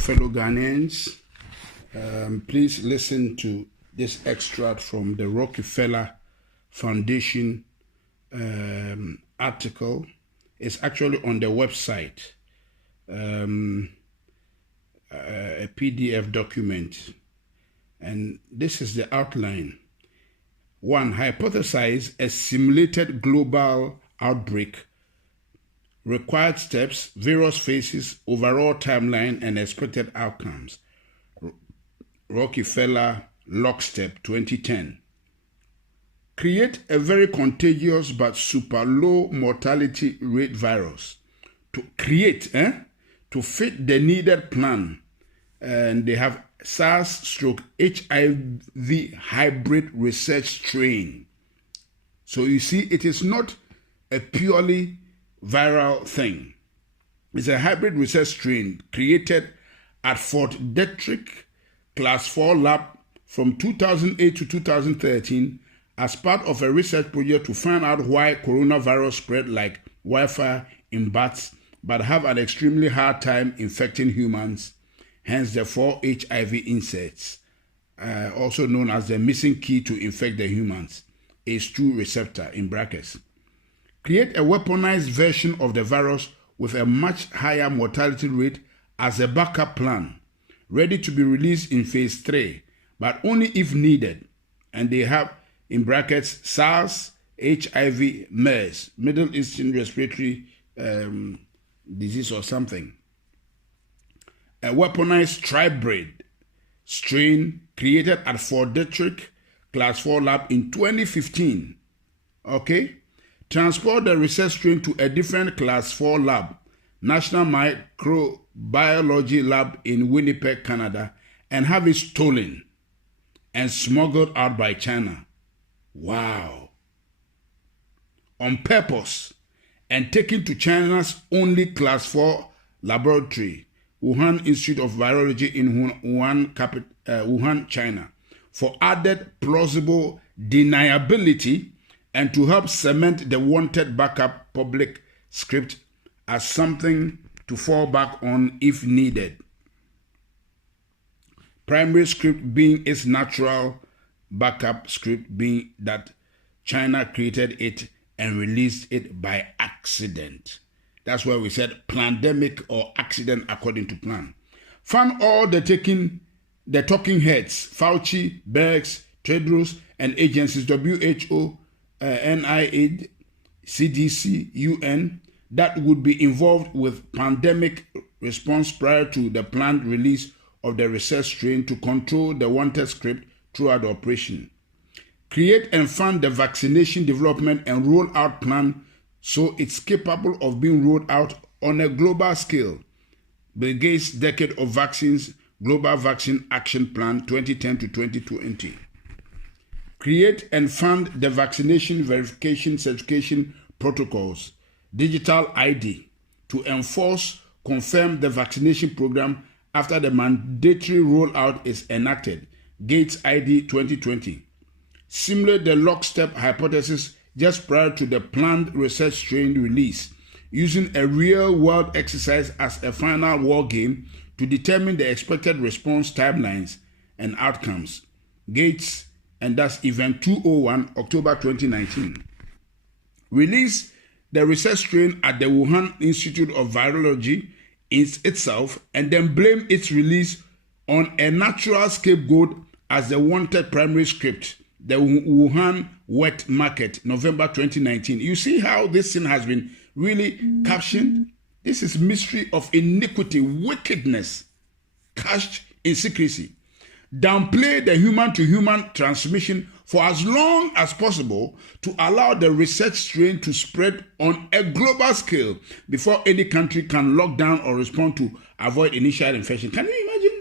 fellow Ghanaians. Please listen to this extract from the Rockefeller Foundation article. It's actually on the website, a PDF document. And this is the outline. 1. Hypothesize a simulated global outbreak. Required steps, various phases, overall timeline, and expected outcomes. Rockefeller Lockstep 2010. Create a very contagious but super low mortality rate virus. To create, to fit the needed plan. And they have SARS/HIV hybrid research strain. So you see, it is not a purely viral thing. It's a hybrid research strain created at Fort Detrick Class 4 lab from 2008 to 2013 as part of a research project to find out why coronavirus spread like wildfire in bats but have an extremely hard time infecting humans, hence the 4 HIV insects, also known as the missing key to infect the humans, ACE2 receptor in brackets. Create a weaponized version of the virus with a much higher mortality rate as a backup plan, ready to be released in phase 3, but only if needed. And they have, in brackets, SARS, HIV, MERS, Middle Eastern Respiratory Disease or something. A weaponized tribrid strain created at Fort Detrick Class 4 lab in 2015. Okay? Transport the research strain to a different Class 4 lab, National Microbiology Lab in Winnipeg, Canada, and have it stolen and smuggled out by China. Wow. On purpose, and taken to China's only Class 4 laboratory, Wuhan Institute of Virology in Wuhan, China, for added plausible deniability and to help cement the wanted backup public script as something to fall back on if needed. Primary script being its natural backup script being that China created it and released it by accident. That's why we said pandemic or accident according to plan. Found all the talking heads, Fauci, Birx, Tedros, and agencies, WHO, NIH, CDC, UN, that would be involved with pandemic response prior to the planned release of the research strain to control the wanted script throughout the operation. Create and fund the vaccination development and rollout plan so it's capable of being rolled out on a global scale. Bill Gates' Decade of Vaccines Global Vaccine Action Plan 2010 to 2020. Create and fund the vaccination verification certification protocols, digital ID, to enforce, confirm the vaccination program after the mandatory rollout is enacted, Gates ID 2020. Simulate the lockstep hypothesis just prior to the planned research strain release, using a real-world exercise as a final war game to determine the expected response timelines and outcomes. Gates, and that's Event 201, October 2019. Release the research strain at the Wuhan Institute of Virology itself, and then blame its release on a natural scapegoat as the wanted primary script, the Wuhan wet market, November 2019. You see how this thing has been really captioned? This is mystery of iniquity, wickedness, cached in secrecy. Downplay the human-to-human transmission for as long as possible to allow the research strain to spread on a global scale before any country can lock down or respond to avoid initial infection. Can you imagine?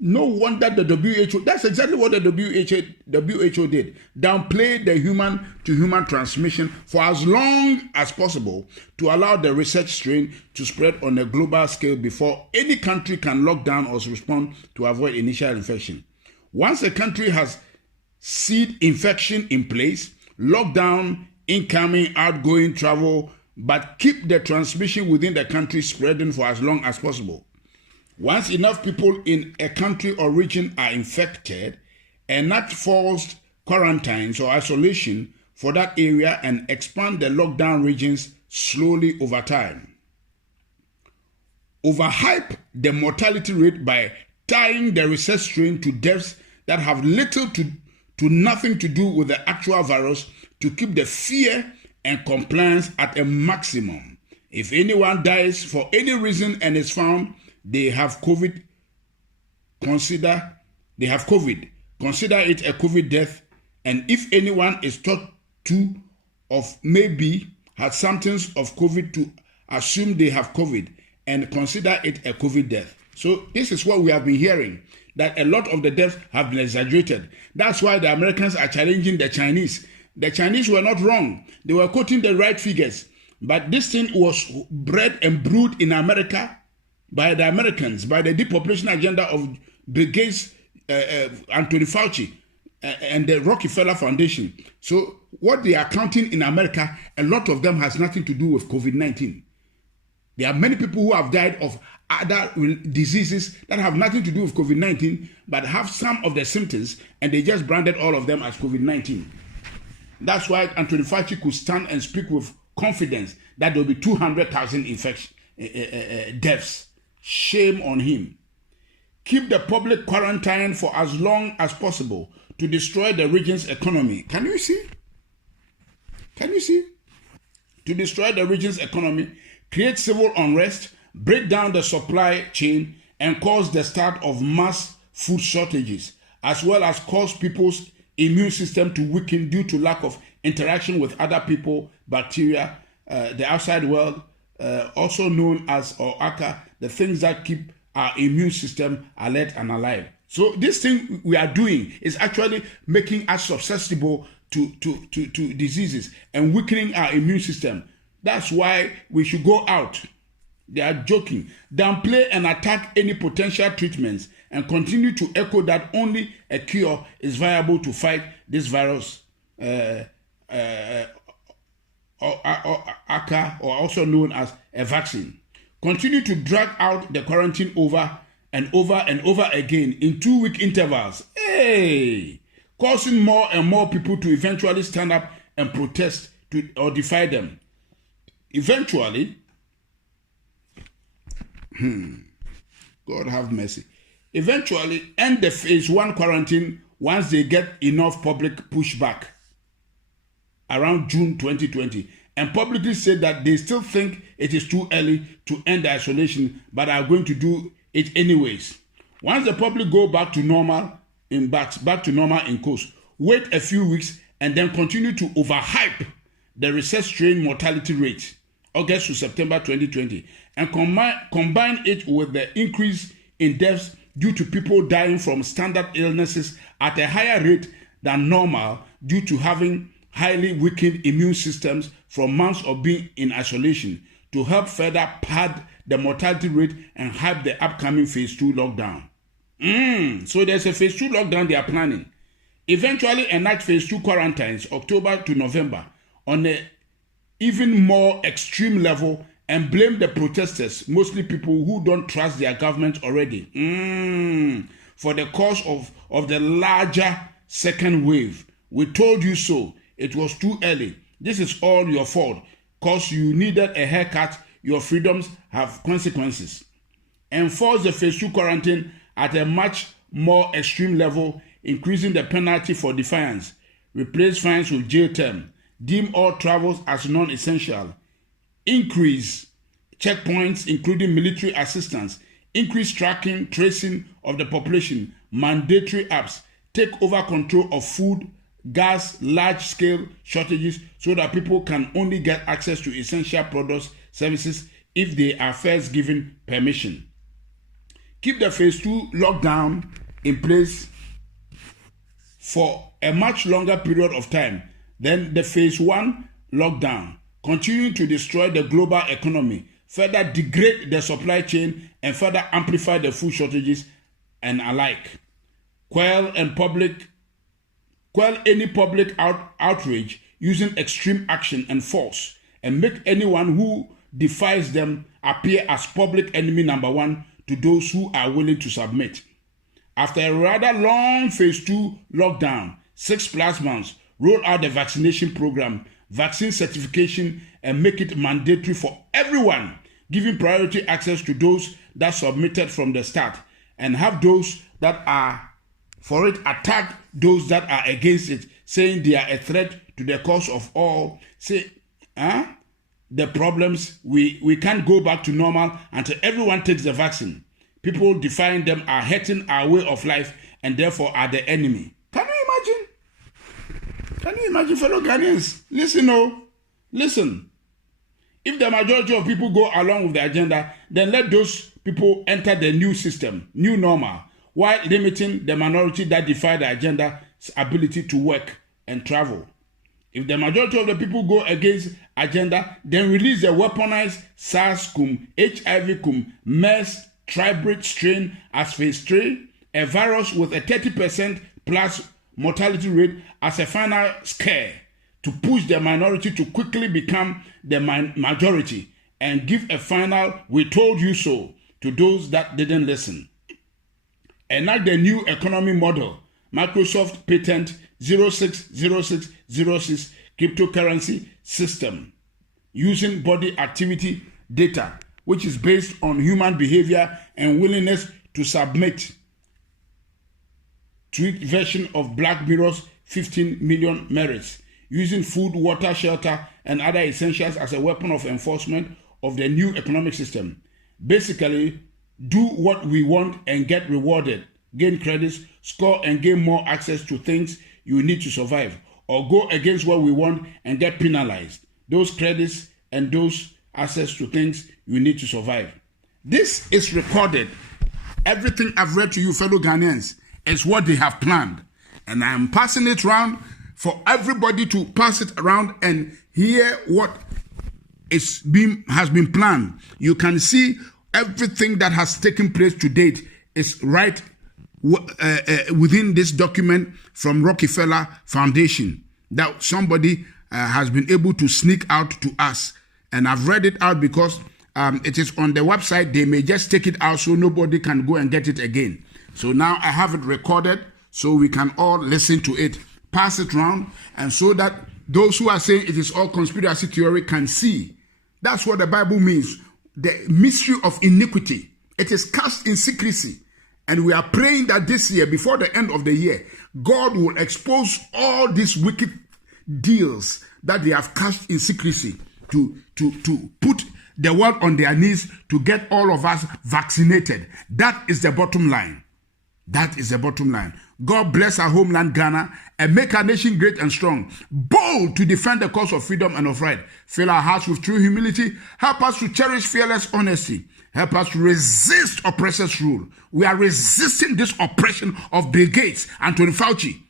No wonder the WHO, that's exactly what the WHO did. Downplay the human-to-human transmission for as long as possible to allow the research strain to spread on a global scale before any country can lock down or respond to avoid initial infection. Once a country has seed infection in place, lock down incoming, outgoing travel, but keep the transmission within the country spreading for as long as possible. Once enough people in a country or region are infected, enact forced quarantines or isolation for that area and expand the lockdown regions slowly over time. Overhype the mortality rate by tying the research strain to deaths that have little to nothing to do with the actual virus to keep the fear and compliance at a maximum. If anyone dies for any reason and is found they have COVID, consider it a COVID death. And if anyone is thought to of maybe had symptoms of COVID, to assume they have COVID and consider it a COVID death. So this is what we have been hearing, that a lot of the deaths have been exaggerated. That's why the Americans are challenging the Chinese. The Chinese were not wrong. They were quoting the right figures. But this thing was bred and brewed in America by the Americans, by the depopulation agenda of Bill Gates, Anthony Fauci, and the Rockefeller Foundation. So what they are counting in America, a lot of them has nothing to do with COVID-19. There are many people who have died of other diseases that have nothing to do with COVID-19, but have some of the symptoms, and they just branded all of them as COVID-19. That's why Anthony Fauci could stand and speak with confidence that there will be 200,000 deaths. Shame on him. Keep the public quarantine for as long as possible to destroy the region's economy. Can you see? To destroy the region's economy, create civil unrest, break down the supply chain, and cause the start of mass food shortages, as well as cause people's immune system to weaken due to lack of interaction with other people, bacteria, the outside world, also known as or aka, the things that keep our immune system alert and alive. So this thing we are doing is actually making us susceptible to diseases and weakening our immune system. That's why we should go out. They are joking. Downplay and attack any potential treatments and continue to echo that only a cure is viable to fight this virus, ACA, or also known as a vaccine. Continue to drag out the quarantine over and over again in 2-week intervals. Causing more and more people to eventually stand up and protest or defy them. Eventually, God have mercy. Eventually, end the phase 1 quarantine once they get enough public pushback around June 2020, and publicly said that they still think it is too early to end the isolation, but are going to do it anyways. Once the public go back to normal in course, wait a few weeks and then continue to overhype the research strain mortality rate, August to September 2020, and combine it with the increase in deaths due to people dying from standard illnesses at a higher rate than normal due to having highly weakened immune systems from months of being in isolation, to help further pad the mortality rate and hype the upcoming phase 2 lockdown. So there's a phase 2 lockdown they are planning. Eventually enact phase 2 quarantines October to November on an even more extreme level and blame the protesters, mostly people who don't trust their government already, for the cause of the larger second wave. We told you so. It was too early. This is all your fault. Because you needed a haircut, your freedoms have consequences. Enforce the phase 2 quarantine at a much more extreme level, increasing the penalty for defiance. Replace fines with jail term. Deem all travels as non-essential. Increase checkpoints, including military assistance. Increase tracking, tracing of the population. Mandatory apps. Take over control of food, gas, large-scale shortages so that people can only get access to essential products, services, if they are first given permission. Keep the phase 2 lockdown in place for a much longer period of time than the phase 1 lockdown, continuing to destroy the global economy, further degrade the supply chain, and further amplify the food shortages and alike. Quell any public outrage using extreme action and force, and make anyone who defies them appear as public enemy number 1 to those who are willing to submit. After a rather long phase 2 lockdown, 6+ months, roll out the vaccination program, vaccine certification, and make it mandatory for everyone, giving priority access to those that submitted from the start, and have those that are for it attack those that are against it, saying they are a threat to the cause of all. Say, the problems, we can't go back to normal until everyone takes the vaccine. People defying them are hurting our way of life and therefore are the enemy. Can you imagine? Can you imagine, fellow Ghanaians? Listen. If the majority of people go along with the agenda, then let those people enter the new system, new normal, while limiting the minority that defy the agenda's ability to work and travel. If the majority of the people go against agenda, then release the weaponized SARS-CoV, HIV-CoV, MERS, tribrid strain as phase 3, a virus with a 30% plus mortality rate as a final scare to push the minority to quickly become the majority and give a final "we told you so" to those that didn't listen. Enact the new economy model, Microsoft Patent 060606 cryptocurrency system, using body activity data, which is based on human behavior and willingness to submit. Tweaked version of Black Mirror's 15 million merits, using food, water, shelter, and other essentials as a weapon of enforcement of the new economic system. Basically, do what we want and get rewarded, gain credits, score and gain more access to things you need to survive, or go against what we want and get penalized, those credits and those access to things you need to survive. This is recorded. Everything I've read to you, fellow Ghanaians, is what they have planned. And I am passing it around for everybody to pass it around and hear what has been planned. You can see everything that has taken place to date is right within this document from Rockefeller Foundation that somebody has been able to sneak out to us. And I've read it out because it is on the website. They may just take it out so nobody can go and get it again. So now I have it recorded so we can all listen to it, pass it around, and so that those who are saying it is all conspiracy theory can see. That's what the Bible means. The mystery of iniquity. It is cast in secrecy. And we are praying that this year, before the end of the year, God will expose all these wicked deals that they have cast in secrecy to put the world on their knees to get all of us vaccinated. That is the bottom line. That is the bottom line. God bless our homeland Ghana and make our nation great and strong, bold to defend the cause of freedom and of right. Fill our hearts with true humility. Help us to cherish fearless honesty. Help us to resist oppressors' rule. We are resisting this oppression of Bill Gates, Anthony Fauci.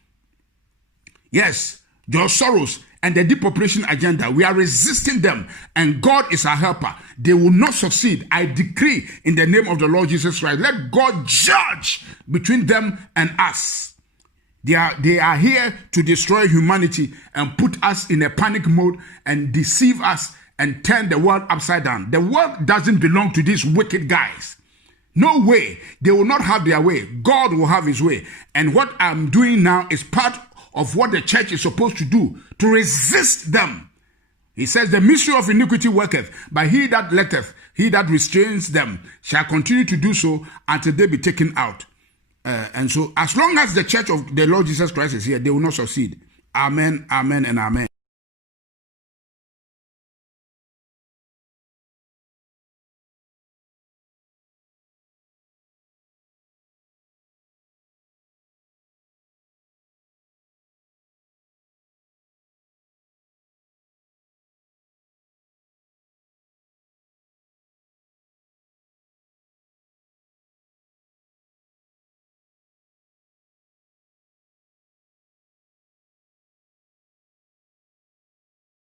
Yes, George Soros and the depopulation agenda. We are resisting them, and God is our helper. They will not succeed. I decree in the name of the Lord Jesus Christ, let God judge between them and us. They are here to destroy humanity and put us in a panic mode and deceive us and turn the world upside down. The world doesn't belong to these wicked guys. No way. They will not have their way. God will have his way. And what I'm doing now is part of what the church is supposed to do, to resist them. He says, the mystery of iniquity worketh, but he that letteth, he that restrains them, shall continue to do so until they be taken out. And so, as long as the church of the Lord Jesus Christ is here, they will not succeed. Amen, amen, and amen.